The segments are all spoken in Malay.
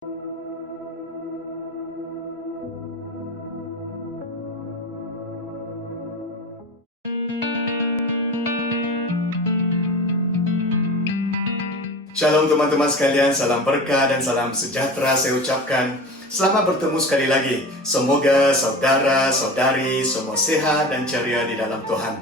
Shalom teman-teman sekalian, salam berkah dan salam sejahtera saya ucapkan. Selamat bertemu sekali lagi. Semoga saudara-saudari semua sehat dan ceria di dalam Tuhan.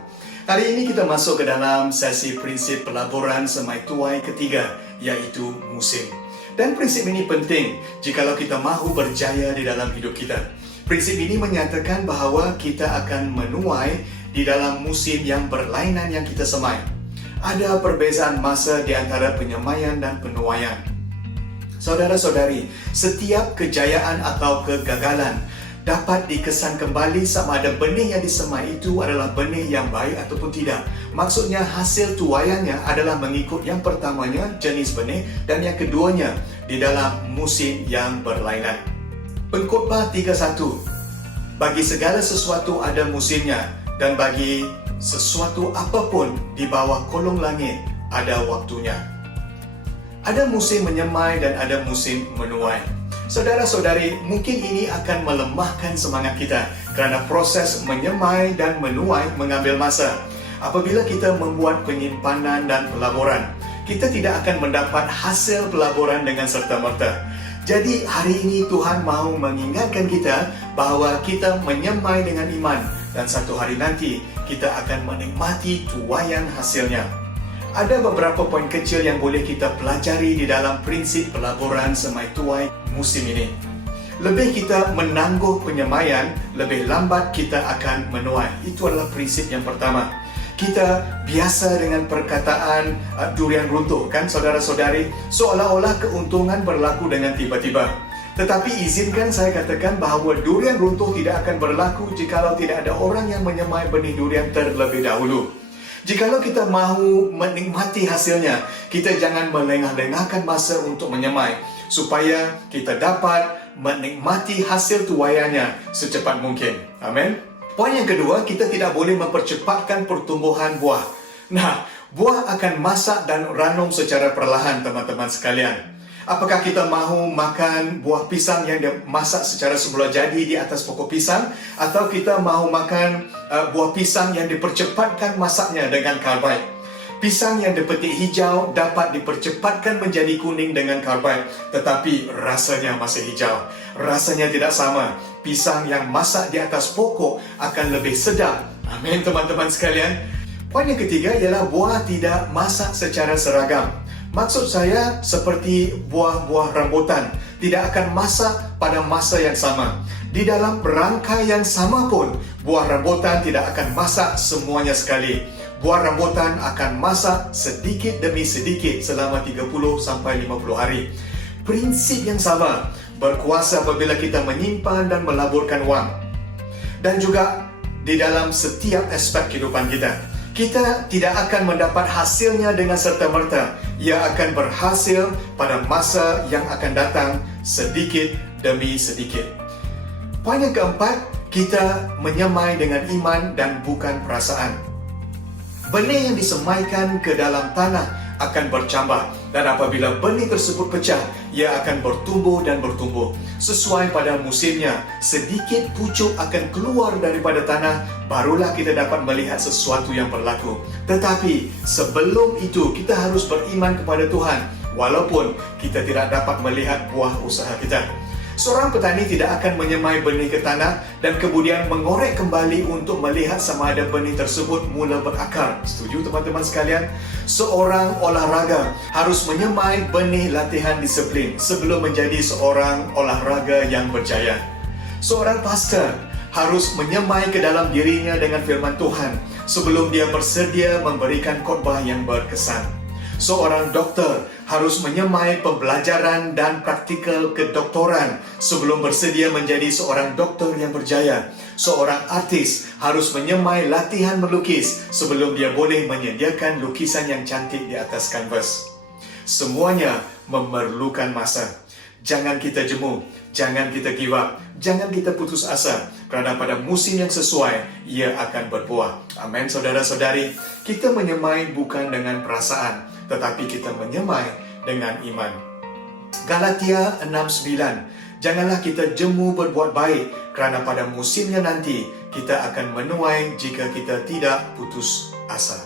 Hari ini kita masuk ke dalam sesi prinsip pelaburan semai tuai ketiga, yaitu musim. Dan prinsip ini penting jikalau kita mahu berjaya di dalam hidup kita. Prinsip ini menyatakan bahawa kita akan menuai di dalam musim yang berlainan yang kita semai. Ada perbezaan masa di antara penyemaian dan penuaian. Saudara-saudari, setiap kejayaan atau kegagalan dapat dikesan kembali sama ada benih yang disemai itu adalah benih yang baik ataupun tidak. Maksudnya hasil tuaiannya adalah mengikut yang pertamanya jenis benih dan yang keduanya di dalam musim yang berlainan. Pengkhotbah 3:1. Bagi segala sesuatu ada musimnya, dan bagi sesuatu apapun di bawah kolong langit ada waktunya. Ada musim menyemai dan ada musim menuai. Saudara-saudari, mungkin ini akan melemahkan semangat kita kerana proses menyemai dan menuai mengambil masa. Apabila kita membuat penyimpanan dan pelaburan, kita tidak akan mendapat hasil pelaburan dengan serta-merta. Jadi hari ini Tuhan mahu mengingatkan kita bahawa kita menyemai dengan iman dan satu hari nanti kita akan menikmati tuaian hasilnya. Ada beberapa poin kecil yang boleh kita pelajari di dalam prinsip pelaburan semai tuai musim ini. Lebih kita menangguh penyemaian, lebih lambat kita akan menuai. Itu adalah prinsip yang pertama. Kita biasa dengan perkataan durian runtuh, kan saudara-saudari? Seolah-olah keuntungan berlaku dengan tiba-tiba. Tetapi izinkan saya katakan bahawa durian runtuh tidak akan berlaku jikalau tidak ada orang yang menyemai benih durian terlebih dahulu. Jikalau kita mahu menikmati hasilnya, kita jangan melengah-lengahkan masa untuk menyemai, supaya kita dapat menikmati hasil tuaiannya secepat mungkin. Amin. Poin yang kedua, kita tidak boleh mempercepatkan pertumbuhan buah. Nah, buah akan masak dan ranum secara perlahan, teman-teman sekalian. Apakah kita mahu makan buah pisang yang dimasak secara semula jadi di atas pokok pisang, atau kita mahu makan buah pisang yang dipercepatkan masaknya dengan karbid? Pisang yang dipetik hijau dapat dipercepatkan menjadi kuning dengan karbid, tetapi rasanya masih hijau. Rasanya tidak sama. Pisang yang masak di atas pokok akan lebih sedap. Amin, teman-teman sekalian. Poin yang ketiga ialah buah tidak masak secara seragam. Maksud saya seperti buah-buah rambutan tidak akan masak pada masa yang sama. Di dalam rangkai yang sama pun, buah rambutan tidak akan masak semuanya sekali. Buah rambutan akan masak sedikit demi sedikit selama 30-50 hari. Prinsip yang sama berkuasa apabila kita menyimpan dan melaburkan wang. Dan juga di dalam setiap aspek kehidupan kita. Kita tidak akan mendapat hasilnya dengan serta-merta. Ia akan berhasil pada masa yang akan datang sedikit demi sedikit. Poin yang keempat, kita menyemai dengan iman dan bukan perasaan. Benih yang disemaikan ke dalam tanah akan bercambah, dan apabila benih tersebut pecah, ia akan bertumbuh dan bertumbuh. Sesuai pada musimnya, sedikit pucuk akan keluar daripada tanah, barulah kita dapat melihat sesuatu yang berlaku. Tetapi sebelum itu, kita harus beriman kepada Tuhan, walaupun kita tidak dapat melihat buah usaha kita. Seorang petani tidak akan menyemai benih ke tanah dan kemudian mengorek kembali untuk melihat sama ada benih tersebut mula berakar. Setuju teman-teman sekalian? Seorang olahraga harus menyemai benih latihan disiplin sebelum menjadi seorang olahraga yang berjaya. Seorang pastor harus menyemai ke dalam dirinya dengan firman Tuhan sebelum dia bersedia memberikan khotbah yang berkesan. Seorang doktor harus menyemai pembelajaran dan praktikal kedoktoran sebelum bersedia menjadi seorang doktor yang berjaya. Seorang artis harus menyemai latihan melukis sebelum dia boleh menyediakan lukisan yang cantik di atas kanvas. Semuanya memerlukan masa. Jangan kita jemu, jangan kita give up, jangan kita putus asa, kerana pada musim yang sesuai, ia akan berbuah. Amin, saudara-saudari. Kita menyemai bukan dengan perasaan, tetapi kita menyemai dengan iman. Galatia 6:9. Janganlah kita jemu berbuat baik, kerana pada musimnya nanti kita akan menuai jika kita tidak putus asa.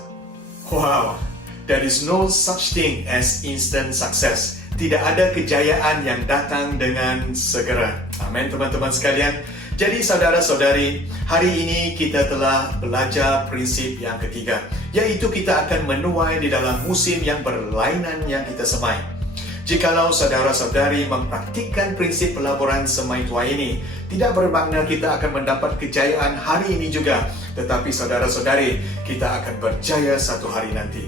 Wow, there is no such thing as instant success. Tidak ada kejayaan yang datang dengan segera. Amin, teman-teman sekalian. Jadi saudara-saudari, hari ini kita telah belajar prinsip yang ketiga, yaitu kita akan menuai di dalam musim yang berlainan yang kita semai. Jikalau saudara-saudari mempraktikkan prinsip pelaburan semai tuai ini, tidak bermakna kita akan mendapat kejayaan hari ini juga, tetapi saudara-saudari, kita akan berjaya satu hari nanti.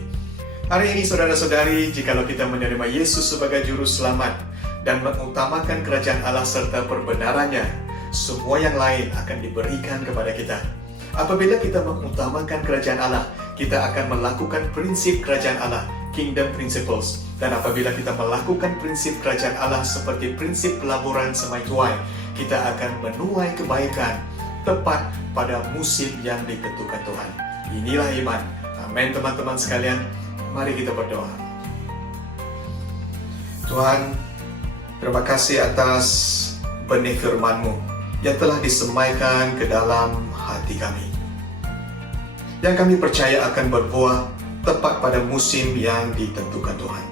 Hari ini saudara-saudari, jikalau kita menerima Yesus sebagai juru selamat dan mengutamakan kerajaan Allah serta perbenarannya, semua yang lain akan diberikan kepada kita. Apabila kita mengutamakan kerajaan Allah, kita akan melakukan prinsip kerajaan Allah, Kingdom Principles. Dan apabila kita melakukan prinsip kerajaan Allah seperti prinsip pelaburan semai tuai, kita akan menuai kebaikan tepat pada musim yang ditentukan Tuhan. Inilah iman. Amin, teman-teman sekalian. Mari kita berdoa. Tuhan, terima kasih atas benih firman-Mu yang telah disemaikan ke dalam hati kami, yang kami percaya akan berbuah tepat pada musim yang ditentukan Tuhan.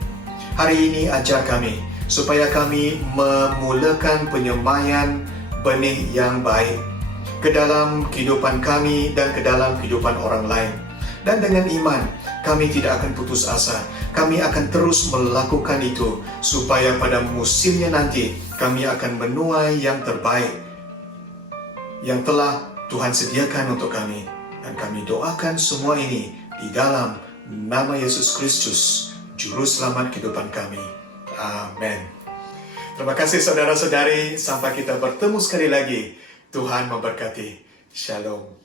Hari ini ajar kami supaya kami memulakan penyemaian benih yang baik ke dalam kehidupan kami dan ke dalam kehidupan orang lain. Dan dengan iman, kami tidak akan putus asa. Kami akan terus melakukan itu supaya pada musimnya nanti kami akan menuai yang terbaik yang telah Tuhan sediakan untuk kami. Dan kami doakan semua ini di dalam nama Yesus Kristus, Juru Selamat kehidupan kami. Amin. Terima kasih saudara-saudari. Sampai kita bertemu sekali lagi. Tuhan memberkati. Shalom.